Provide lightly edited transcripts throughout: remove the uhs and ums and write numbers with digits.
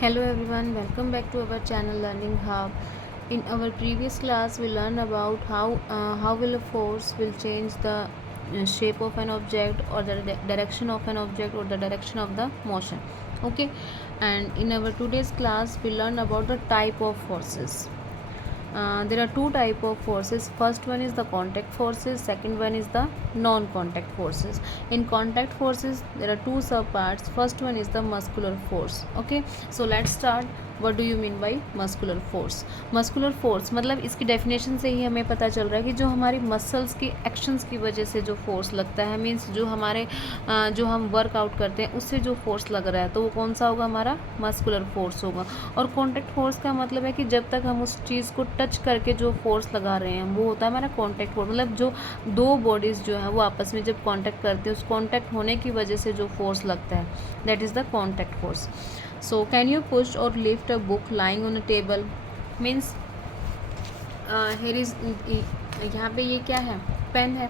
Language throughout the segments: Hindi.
Hello everyone, welcome back to our channel Learning Hub. In our previous class, we learned about how will a force will change the shape of an object or the direction of an object or the direction of the motion. Okay, and in our today's class, we learn about the type of forces. There are two type of forces. First one is the contact forces, second one is the non-contact forces. In contact forces there are two sub parts. First one is the muscular force. Okay, so let's start. What do you mean by muscular force? Muscular force मतलब इसकी डेफिनेशन से ही हमें पता चल रहा है कि जो हमारी मसल्स की एक्शंस की वजह से जो फोर्स लगता है, मीन्स जो हमारे जो हम वर्कआउट करते हैं उससे जो फोर्स लग रहा है, तो वो कौन सा होगा? हमारा मस्कुलर फोर्स होगा। और कॉन्टैक्ट फोर्स का मतलब है कि जब तक हम उस चीज़ को टच करके जो फोर्स लगा रहे हैं वो होता है हमारा कॉन्टैक्ट फोर्स। मतलब जो दो बॉडीज़ जो है वो आपस में जब कॉन्टैक्ट करते हैं, उस कॉन्टैक्ट होने की वजह से जो फोर्स लगता है, that is the contact force. So can you push or lift a book lying on a table? Means here is, यहाँ पे ये क्या है? पेन है।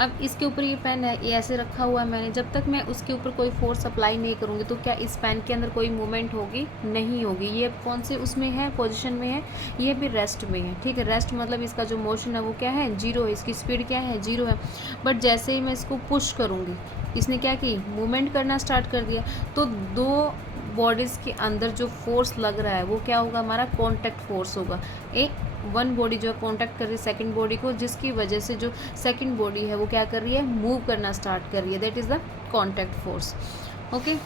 अब इसके ऊपर ये पेन है, ये ऐसे रखा हुआ है मैंने, जब तक मैं उसके ऊपर कोई फोर्स अप्लाई नहीं करूँगी तो क्या इस पेन के अंदर कोई मूवमेंट होगी? नहीं होगी। ये कौन से उसमें है, पोजीशन में है? ये भी रेस्ट में है। ठीक है, रेस्ट मतलब इसका जो मोशन है वो क्या है? जीरो है। इसकी स्पीड क्या है? जीरो है। बट जैसे ही मैं इसको पुश करूँगी, इसने क्या की? मूवमेंट करना स्टार्ट कर दिया। तो दो बॉडीज़ के अंदर जो फोर्स लग रहा है वो क्या होगा? हमारा कॉन्टैक्ट फोर्स होगा। एक वन बॉडी जो है कॉन्टैक्ट कर रही है सेकंड बॉडी को, जिसकी वजह से जो सेकंड बॉडी है वो क्या कर रही है? मूव करना स्टार्ट कर रही है। That is the contact force. Okay,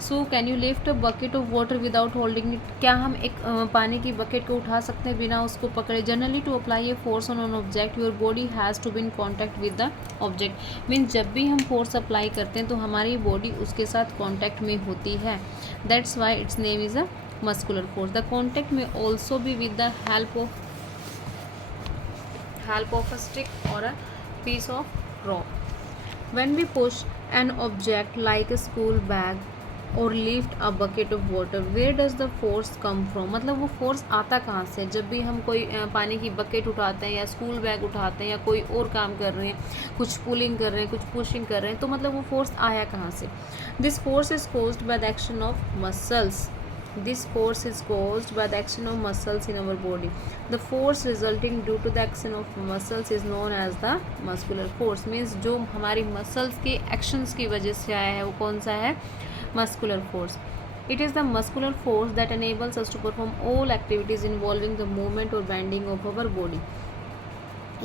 so can you lift a bucket of water without holding it? क्या हम एक पानी की बकेट को उठा सकते हैं बिना उसको पकड़े? Generally to apply a force on an object your body has to be in contact with the object. Means जब भी हम फोर्स अप्लाई करते हैं तो हमारी बॉडी उसके साथ कॉन्टैक्ट में होती है। That's why it's name is a muscular force. The contact may also be with the help of a stick or a piece of rope. When we push an object like a school bag और lift a bucket of water, where does the force come from? मतलब वो फोर्स आता कहाँ से? जब भी हम कोई पानी की बकेट उठाते हैं या स्कूल बैग उठाते हैं या कोई और काम कर रहे हैं, कुछ पुलिंग कर रहे हैं, कुछ पुशिंग कर रहे हैं, तो मतलब वो फोर्स आया कहाँ से? This force is caused by the action of muscles. This force is caused by the action of muscles in our body. The force resulting due to the action of muscles is known as the muscular force. Means जो हमारी muscles के actions की वजह से आया है वो कौन सा है? Muscular force. It is the muscular force that enables us to perform all activities involving the movement or bending of our body.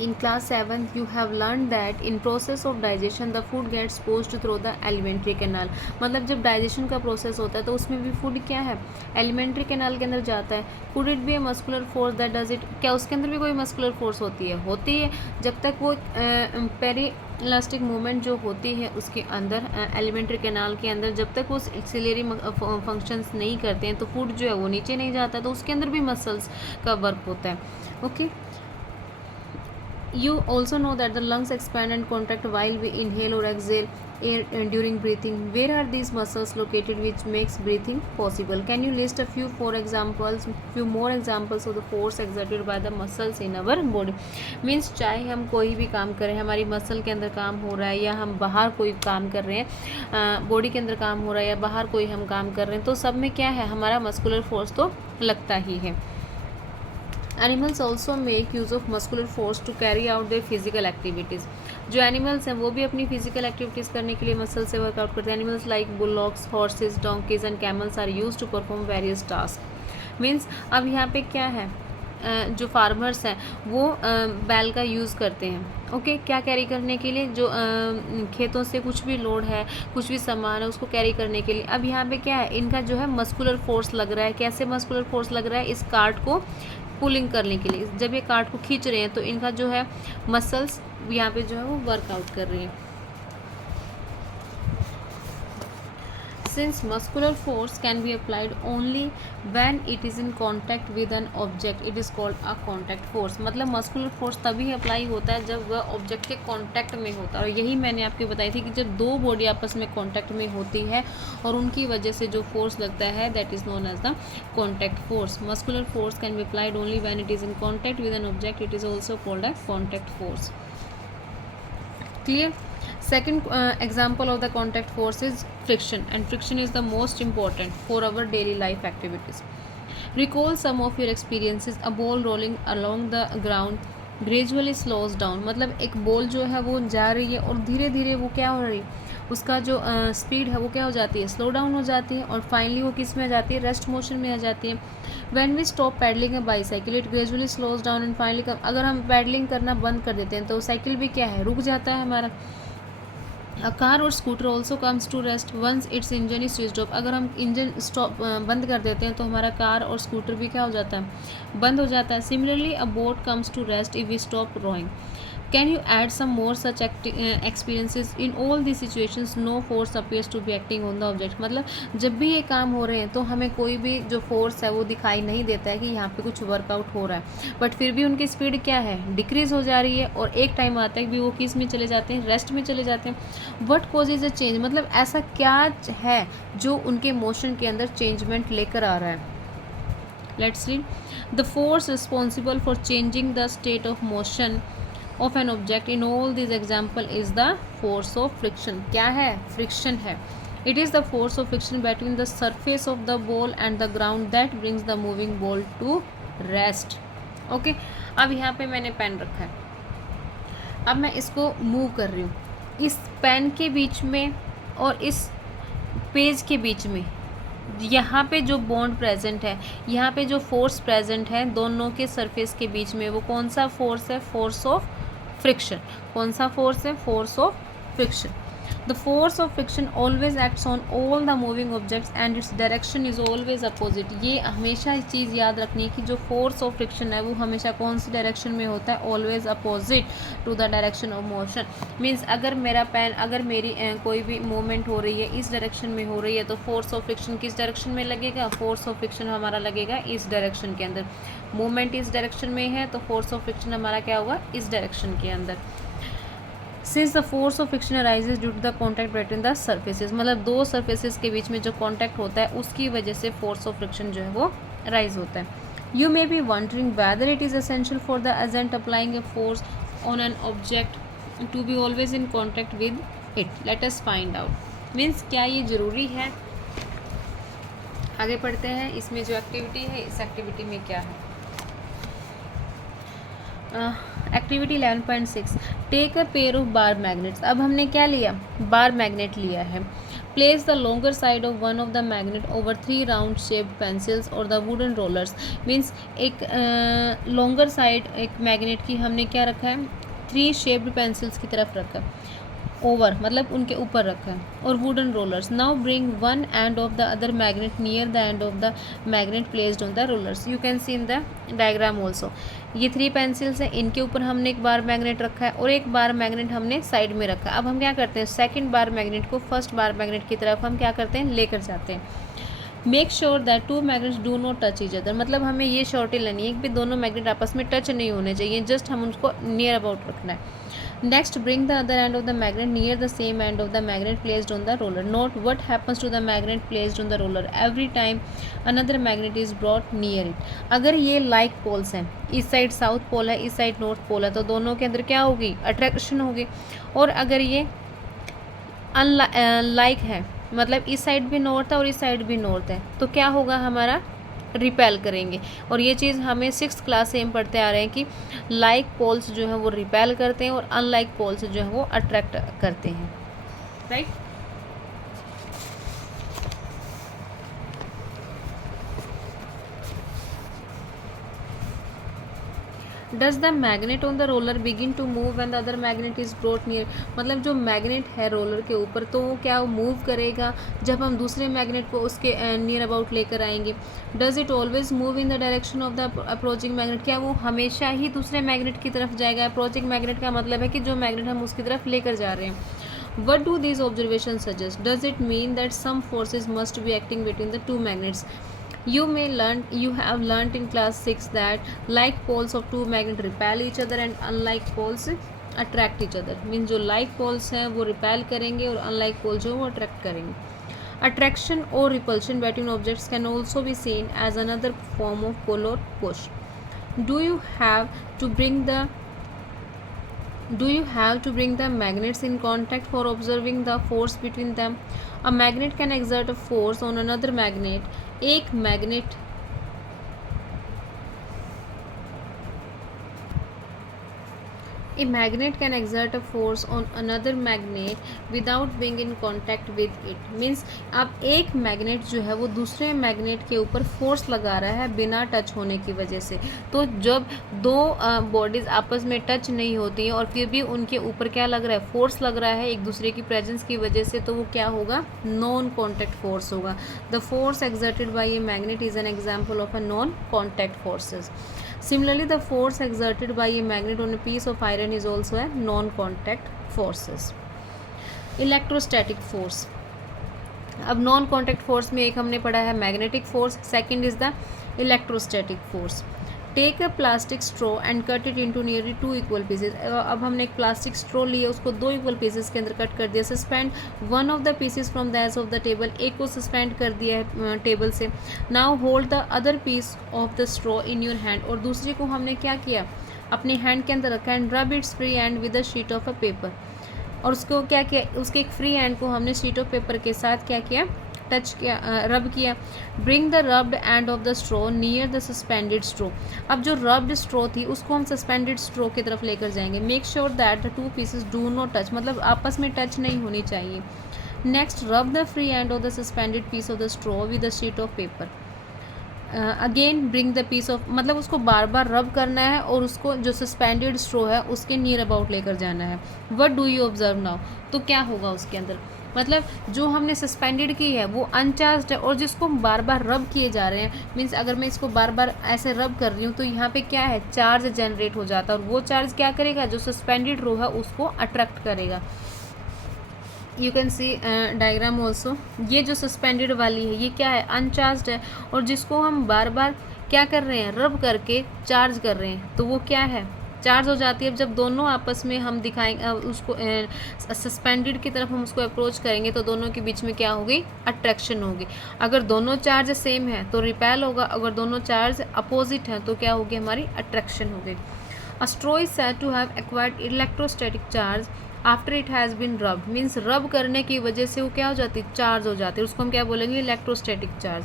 In class 7th you have learned that in process of digestion the food gets pushed through the alimentary canal. मतलब जब डाइजेशन का प्रोसेस होता है तो उसमें भी फूड क्या है? एलिमेंट्री कैनाल के अंदर जाता है. Could it be a muscular force that does it? क्या उसके अंदर भी कोई मस्कुलर फोर्स होती है? होती है. जब तक वो पेरी इलास्टिक मूवमेंट जो होती है उसके अंदर एलिमेंट्री कैनाल के अंदर, जब तक वो एक्सिलरी फंक्शंस नहीं करते हैं तो फूड जो है वो नीचे नहीं जाता, तो उसके अंदर भी मसल्स का वर्क होता है. Okay, You also know that the lungs expand and contract while we inhale or exhale air during breathing. Where are these muscles located which makes breathing possible? Can you list a few more examples of the force exerted by the muscles in our body? Means चाहे हम कोई भी काम करें, हमारी मसल के अंदर काम हो रहा है या हम बाहर कोई काम कर रहे हैं, बॉडी के अंदर काम हो रहा है या बाहर कोई हम काम कर रहे हैं, तो सब में क्या है? हमारा मस्कुलर फोर्स तो लगता ही है. Animals also make use of muscular force to carry out their physical activities. जो एनिमल्स हैं वो भी अपनी फिजिकल एक्टिविटीज़ करने के लिए मसल से वर्कआउट करते हैं. Animals like bullocks, horses, donkeys and camels are used to perform various task. Means अब यहाँ पे क्या है? जो फार्मर्स हैं वो बैल का यूज़ करते हैं. ओके, क्या कैरी करने के लिए? जो खेतों से कुछ भी लोड है, कुछ भी सामान है, उसको कैरी करने के लिए. अब यहाँ पे क्या है? इनका जो है मस्कुलर फोर्स लग रहा है. कैसे मस्कुलर फोर्स लग रहा है? इस कार्ट को पुलिंग करने के लिए. जब ये कार्ट को खींच रहे हैं तो इनका जो है मसल्स यहाँ पे जो है वो वर्कआउट कर रही हैं. Since muscular force can be applied only when it is in contact with an object, it is called a contact force. मतलब muscular force तभी अप्लाई होता है जब वह ऑब्जेक्ट के कांटेक्ट में होता है. और यही मैंने आपको बताई थी कि जब दो बॉडी आपस में कांटेक्ट में होती है और उनकी वजह से जो फोर्स लगता है, that is known as the contact force. Muscular force can be applied only when it is in contact with an object. It is also called a contact force. Clear? Second example of the contact force is friction, and friction is the most important for our daily life activities. Recall some of your experiences. A ball rolling along the ground gradually slows down. मतलब एक बॉल जो है वो जा रही है और धीरे धीरे वो क्या हो रही है, उसका जो स्पीड है वो क्या हो जाती है, स्लो डाउन हो जाती है, और फाइनली वो किस में आ जाती है, रेस्ट मोशन में आ जाती है. When we stop pedalling a bicycle it gradually slows down and finally, अगर हम पैडलिंग करना बंद कर देते हैं तो साइकिल भी क्या है, रुक जाता है हमारा. अ कार और scooter also comes to rest once its engine is switched off. अगर हम इंजन स्टॉप बंद कर देते हैं तो हमारा कार और स्कूटर भी क्या हो जाता है, बंद हो जाता है. Similarly a boat comes to rest if we stop rowing. Can you add some more such experiences in all the situations no force appears to be acting on the object. मतलब जब भी ये काम हो रहे हैं तो हमें कोई भी जो फोर्स है वो दिखाई नहीं देता है कि यहाँ पे कुछ वर्कआउट हो रहा है, बट फिर भी उनकी स्पीड क्या है, डिक्रीज हो जा रही है, और एक टाइम आता है कि वो किस में चले जाते हैं, रेस्ट में चले जाते हैं. वट कॉजेज अ चेंज, मतलब ऐसा क्या है जो उनके मोशन के अंदर चेंजमेंट लेकर आ रहा है. Let's read. The force responsible for changing the state of motion of an object in all these example is the force of friction. क्या है, friction है. It is the force of friction between the surface of the ball and the ground that brings the moving ball to rest. Okay, अब यहाँ पे मैंने पेन रखा है, अब मैं इसको मूव कर रही हूँ. इस पेन के बीच में और इस पेज के बीच में यहाँ पे जो बॉन्ड प्रेजेंट है, यहाँ पे जो फोर्स प्रेजेंट है दोनों के सरफेस के बीच में, वो कौन सा फोर्स है, फोर्स ऑफ फ्रिक्शन. कौन सा फोर्स है, force of friction. The force of friction always acts on all the moving objects and its direction is always opposite. ये हमेशा इस चीज़ याद रखनी है कि जो फोर्स ऑफ फ्रिक्शन है वो हमेशा कौन सी डायरेक्शन में होता है, always opposite to the direction of motion. Means अगर मेरा पेन, अगर मेरी कोई भी मूवमेंट हो रही है इस डायरेक्शन में हो रही है तो फोर्स ऑफ फ्रिक्शन किस डायरेक्शन में लगेगा, फोर्स ऑफ फ्रिक्शन हमारा लगेगा इस डायरेक्शन के अंदर. मूवमेंट इस डायरेक्शन में है तो फोर्स ऑफ फ्रिक्शन हमारा क्या होगा, इस डायरेक्शन के अंदर. Since the force of friction arises due to the contact between the surfaces, मतलब दो सर्फेसेज के बीच में जो कॉन्टैक्ट होता है उसकी वजह से फोर्स ऑफ फ्रिक्शन जो है वो राइज होता है. You may be wondering whether it is essential for the agent applying a force on an object to be always in contact with it. Let us find out. Means क्या ये ज़रूरी है. आगे पढ़ते हैं, इसमें जो एक्टिविटी है इस एक्टिविटी में क्या है. Activity 11.6 take a pair of bar magnets. अब हमने क्या लिया, बार मैग्नेट लिया है. Place the longer side of one of the magnet over 3 round shaped pencils और द वुडन रोलर्स. मीन्स एक लॉन्गर साइड एक मैग्नेट की हमने क्या रखा है, 3 शेप्ड पेंसिल्स की तरफ रखा है, ओवर मतलब उनके ऊपर रखा है, और wooden rollers. Now bring one and of the other magnet near the end of the magnet placed on the rollers. You can see in the diagram also. ये 3 पेंसिल्स हैं, इनके ऊपर हमने एक बार मैग्नेट रखा है और एक बार मैग्नेट हमने साइड में रखा है. अब हम क्या करते हैं, सेकंड बार मैग्नेट को फर्स्ट बार मैग्नेट की तरफ हम क्या करते हैं, लेकर जाते हैं. Make sure that 2 magnets do not touch each other. मतलब हमें ये श्योरिटी लेनी है कि दोनों मैग्नेट आपस में टच नहीं होने चाहिए, जस्ट हम उनको नियर अबाउट रखना है. Next, bring the other end of the magnet near the same end of the magnet placed on the roller. Note what happens to the magnet placed on the roller every time another magnet is brought near it. अगर ये like poles हैं, इस साइड साउथ पोल है, इस साइड नॉर्थ पोल है, तो दोनों के अंदर क्या होगी, अट्रैक्शन होगी. और अगर ये अनलाइक है, मतलब इस साइड भी नॉर्थ है और इस साइड भी नॉर्थ है, तो क्या होगा, हमारा रिपेल करेंगे. और ये चीज़ हमें 6th क्लास से हम पढ़ते आ रहे हैं कि लाइक पोल्स जो है वो रिपेल करते हैं और अनलाइक पोल्स जो है वो अट्रैक्ट करते हैं. Right. Does the magnet on the roller begin to move when the other magnet is brought near. मतलब जो मैग्नेट है रोलर के ऊपर तो वो क्या मूव करेगा जब हम दूसरे मैग्नेट को उसके नियर अबाउट लेकर आएंगे. Does it always move in the direction of the approaching magnet. क्या वो हमेशा ही दूसरे मैग्नेट की तरफ जाएगा. अप्रोचिंग मैग्नेट का मतलब है कि जो मैग्नेट हम उसकी तरफ लेकर जा रहे हैं. What do these observations suggest? Does it mean that some forces must be acting between the two magnets? You have learnt in class 6 that like poles of two magnets repel each other and unlike poles attract each other. Means जो like poles हैं वो repel करेंगे और unlike poles जो वो attract करेंगे. Attraction or repulsion between objects can also be seen as another form of pull or push. Do you have to bring the Do you have to bring the magnets in contact for observing the force between them? A magnet can exert a force on another magnet. एक magnet A magnet can exert a force on another magnet without being in contact with it. Means अब एक मैग्नेट जो है वो दूसरे मैग्नेट के ऊपर फोर्स लगा रहा है बिना टच होने की वजह से. तो जब दो बॉडीज आपस में टच नहीं होती हैं और फिर भी उनके ऊपर क्या लग रहा है, फोर्स लग रहा है एक दूसरे की प्रेजेंस की वजह से, तो वो क्या होगा, नॉन कॉन्टैक्ट फोर्स होगा. The force exerted by a magnet is an example of a non contact forces. Similarly, the force exerted by a magnet on a piece of iron is also a non-contact forces. Electrostatic force. अब नॉन कॉन्टैक्ट फोर्स में एक हमने पढ़ा है magnetic force, second is the electrostatic force. Take a plastic straw and cut it into nearly 2 equal pieces. अब हमने एक प्लास्टिक स्ट्रॉ लिया, उसको 2 इक्वल पीसेज के अंदर कट कर दिया. Suspend one of the pieces from the edge of the table. एक को सस्पेंड कर दिया है टेबल से. Now hold the other piece of the straw in your hand. और दूसरे को हमने क्या किया, अपने हैंड के अंदर रखा. एंड रब it's free hand with a sheet of a paper. और उसको क्या किया, उसके एक फ्री हैंड को हमने शीट ऑफ पेपर के साथ क्या किया, टच किया, रब किया. Bring the rubbed and of the straw near the suspended straw. अब जो रब्ड स्ट्रॉ थी उसको हम सस्पेंडेड स्ट्रॉ की तरफ लेकर जाएंगे. Make sure that the 2 pieces do not touch, मतलब आपस में टच नहीं होनी चाहिए. Next rub the free end of the suspended piece of the straw with the sheet of paper. Again bring the piece of, मतलब उसको बार बार रब करना है और उसको जो सस्पेंडेड स्ट्रॉ है उसके नियर अबाउट लेकर जाना है. What do you observe now. तो क्या होगा उसके अंदर, मतलब जो हमने सस्पेंडेड की है वो अनचार्ज्ड है और जिसको हम बार बार रब किए जा रहे हैं. मीन्स अगर मैं इसको बार बार ऐसे रब कर रही हूँ तो यहाँ पे क्या है, चार्ज जनरेट हो जाता है. और वो चार्ज क्या करेगा, जो सस्पेंडेड रो है उसको अट्रैक्ट करेगा. You can C diagram also. ये जो सस्पेंडेड वाली है ये क्या है, अनचार्ज्ड है. और जिसको हम बार बार क्या कर रहे हैं, रब करके चार्ज कर रहे हैं, तो वो क्या है, चार्ज हो जाती है. अब जब दोनों आपस में हम दिखाएंगे उसको सस्पेंडेड की तरफ हम उसको अप्रोच करेंगे तो दोनों के बीच में क्या होगी, अट्रैक्शन होगी. अगर दोनों चार्ज सेम है तो रिपेल होगा, अगर दोनों चार्ज अपोजिट हैं तो क्या होगी, हमारी अट्रैक्शन होगी. A straw is said to have acquired electrostatic charge after it has been rubbed. Means rub करने की वजह से वो क्या हो जाती है, चार्ज हो जाती है. उसको हम क्या बोलेंगे, electrostatic charge.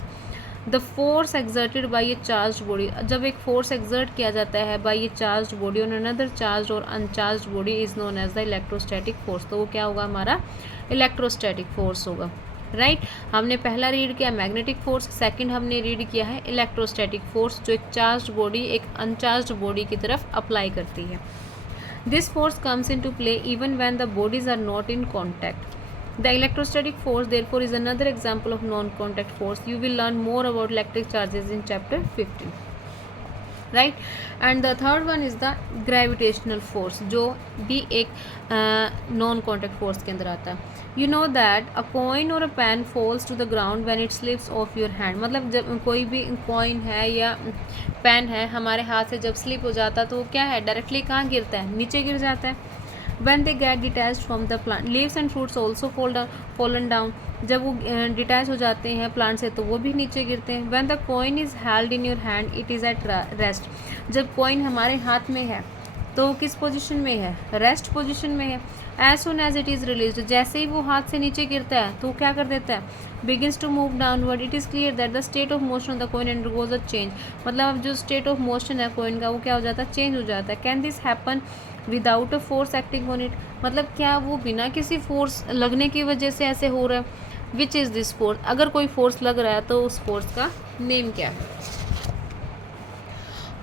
The force exerted by a charge body. जब एक फोर्स एक्सर्ट किया जाता है by a charge body on another charge or uncharge body is known as the electrostatic force. तो वो क्या होगा, हमारा इलेक्ट्रोस्टैटिक फोर्स होगा. राइट हमने पहला रीड किया मैग्नेटिक फोर्स, सेकंड हमने रीड किया है इलेक्ट्रोस्टैटिक फोर्स, जो एक चार्ज बॉडी एक अनचार्ज बॉडी की तरफ अप्लाई करती है. This force comes into play even when the bodies are not in contact. The electrostatic force therefore is another example of non-contact force. You will learn more about electric charges in chapter 15. Right? And the third one is the gravitational force, जो भी एक non-contact force के अंदर आता है. You know that a coin or a pen falls to the ground when it slips off your hand. मतलब जब कोई भी coin है या पेन है हमारे हाथ से जब स्लिप हो जाता है तो वो क्या है, डायरेक्टली कहाँ गिरता है, नीचे गिर जाता है. When they get detached from the plant, leaves and fruits also fallen down. जब वो डिटैच हो जाते हैं प्लांट से तो वो भी नीचे गिरते हैं. When the coin is held in your hand, it is at rest. जब कॉइन हमारे हाथ में है तो किस पोजीशन में है, रेस्ट पोजीशन में है. As soon as it is released, जैसे ही वो हाथ से नीचे गिरता है तो क्या कर देता है, begins to move downward. It is clear that the state of motion of the coin undergoes a change. मतलब अब जो state of motion है कॉइन का वो क्या हो जाता है, चेंज हो जाता है. Can this happen without a force acting on it. मतलब क्या वो बिना किसी फोर्स लगने की वजह से ऐसे हो रहा है. Which is this force. अगर कोई फोर्स लग रहा है तो उस फोर्स का नेम क्या है.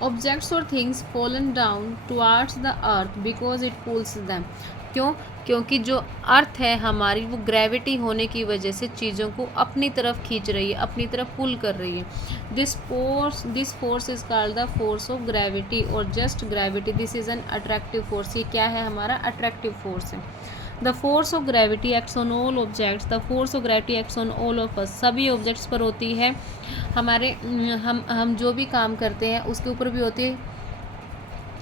ऑब्जेक्ट्स और things fallen down towards the earth because it pools them. क्यों, क्योंकि जो अर्थ है हमारी वो ग्रेविटी होने की वजह से चीज़ों को अपनी तरफ खींच रही है, अपनी तरफ पुल कर रही है. This force is called the force of gravity और just gravity. This is an attractive force. ये क्या है, हमारा अट्रैक्टिव फोर्स है. The force of gravity acts on all objects. The force of gravity acts on all of us. सभी ऑब्जेक्ट्स पर होती है, हमारे हम जो भी काम करते हैं उसके ऊपर भी होती है.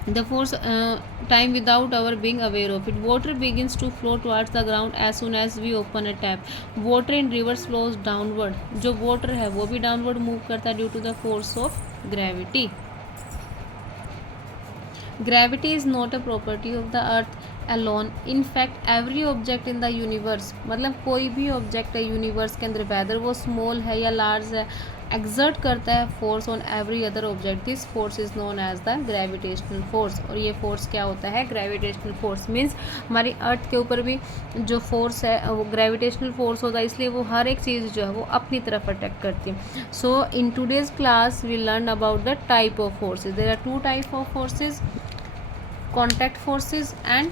The force time without our being aware of it. Water begins to flow towards the ground as soon as we open a tap. Water in rivers flows downward. जो water है वो भी downward move करता है due to the force of gravity. Gravity is not a property of the earth alone, in fact every object in the universe, मतलब कोई भी ऑब्जेक्ट है यूनिवर्स के अंदर, वेदर वो स्मॉल है या लार्ज है, एक्सर्ट करता है force on every other object, this force is known as the gravitational force. और ये फोर्स क्या होता है? ग्रेविटेशनल फोर्स मीन्स हमारी अर्थ के ऊपर भी जो फोर्स है वो ग्रेविटेशनल फोर्स होता है, इसलिए वो हर एक चीज़ जो है वो अपनी तरफ अट्रैक्ट करती है। So in today's class we learn about the type of forces. There are two type of forces, contact forces and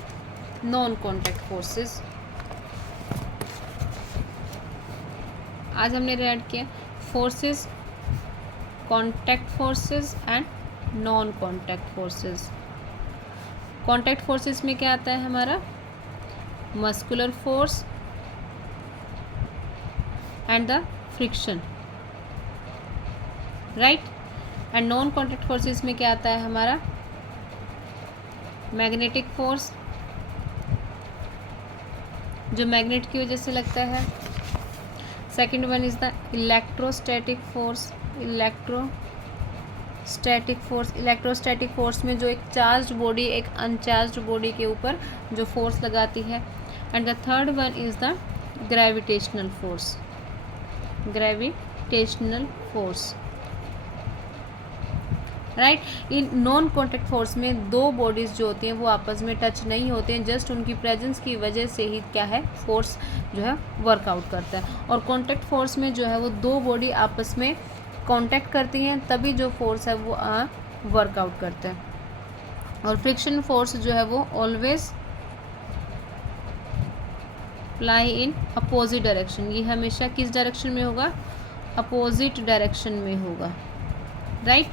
non contact forces. आज हमने रेड किया forces, contact forces and non contact forces. Contact forces में क्या आता है हमारा? Muscular force and the friction, right. And non contact forces में क्या आता है हमारा? मैग्नेटिक फोर्स, जो मैग्नेट की वजह से लगता है। Second one is the electrostatic force, electrostatic force में जो एक चार्ज्ड बॉडी एक अनचार्ज्ड बॉडी के ऊपर जो फोर्स लगाती है। And the third one is the gravitational force, right. In non contact force में दो बॉडीज़ जो होती हैं वो आपस में टच नहीं होते हैं, जस्ट उनकी प्रेजेंस की वजह से ही क्या है? फोर्स जो है वर्कआउट करता है। और कॉन्टैक्ट फोर्स में जो है वो दो बॉडी आपस में कांटेक्ट करती हैं तभी जो फोर्स है वो वर्कआउट करता है। और फ्रिक्शन फोर्स जो है वो always apply in opposite direction, ये हमेशा किस डायरेक्शन में होगा? अपोजिट डायरेक्शन में होगा, राइट।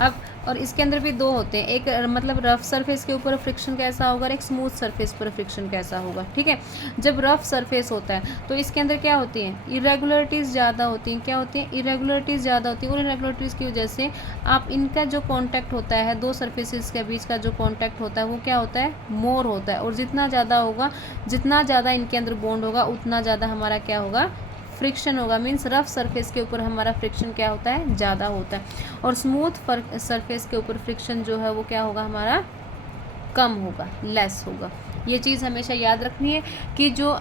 अब और इसके अंदर भी दो होते हैं, एक मतलब रफ सरफेस के ऊपर फ्रिक्शन कैसा होगा और एक स्मूथ सरफेस पर फ्रिक्शन कैसा होगा, ठीक है। जब रफ सरफेस होता है तो इसके अंदर क्या होती हैं? इरेगुलरिटीज़ ज़्यादा होती हैं। क्या होती हैं? इरेगुलरिटीज़ ज़्यादा होती हैं। और इरेगुलरिटीज़ की वजह से आप इनका जो कॉन्टैक्ट होता है, दो सरफेसेस के बीच का जो कॉन्टैक्ट होता है वो क्या होता है? मोर होता है। और जितना ज़्यादा होगा, जितना ज़्यादा इनके अंदर बॉन्ड होगा उतना ज़्यादा हमारा क्या होगा? फ्रिक्शन होगा। मीन्स रफ सरफेस के ऊपर हमारा फ्रिक्शन क्या होता है? ज़्यादा होता है। और स्मूथ सरफेस के ऊपर फ्रिक्शन जो है वो क्या होगा हमारा? कम होगा, लेस होगा। ये चीज़ हमेशा याद रखनी है कि जो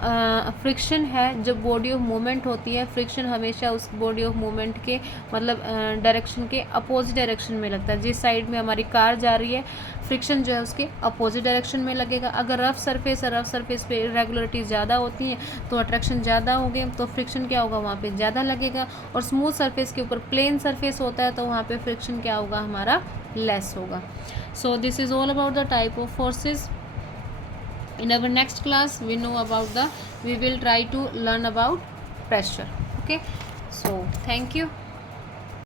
फ्रिक्शन है, जो बॉडी ऑफ मूवमेंट होती है, फ्रिक्शन हमेशा उस बॉडी ऑफ मूवमेंट के मतलब डायरेक्शन के अपोजिट डायरेक्शन में लगता है। जिस साइड में हमारी कार जा रही है फ्रिक्शन जो है उसके अपोजिट डायरेक्शन में लगेगा। अगर रफ सरफेस है, रफ सरफेस पे इरेगुलरिटी ज़्यादा होती हैं तो अट्रैक्शन ज़्यादा होंगे, तो फ्रिक्शन क्या होगा? वहाँ पे ज़्यादा लगेगा। और स्मूथ सरफेस के ऊपर प्लेन सरफेस होता है तो वहाँ पे फ्रिक्शन क्या होगा हमारा? लेस होगा। So this is all about the type of forces. In our next class we will try to learn about pressure. Okay, so thank you.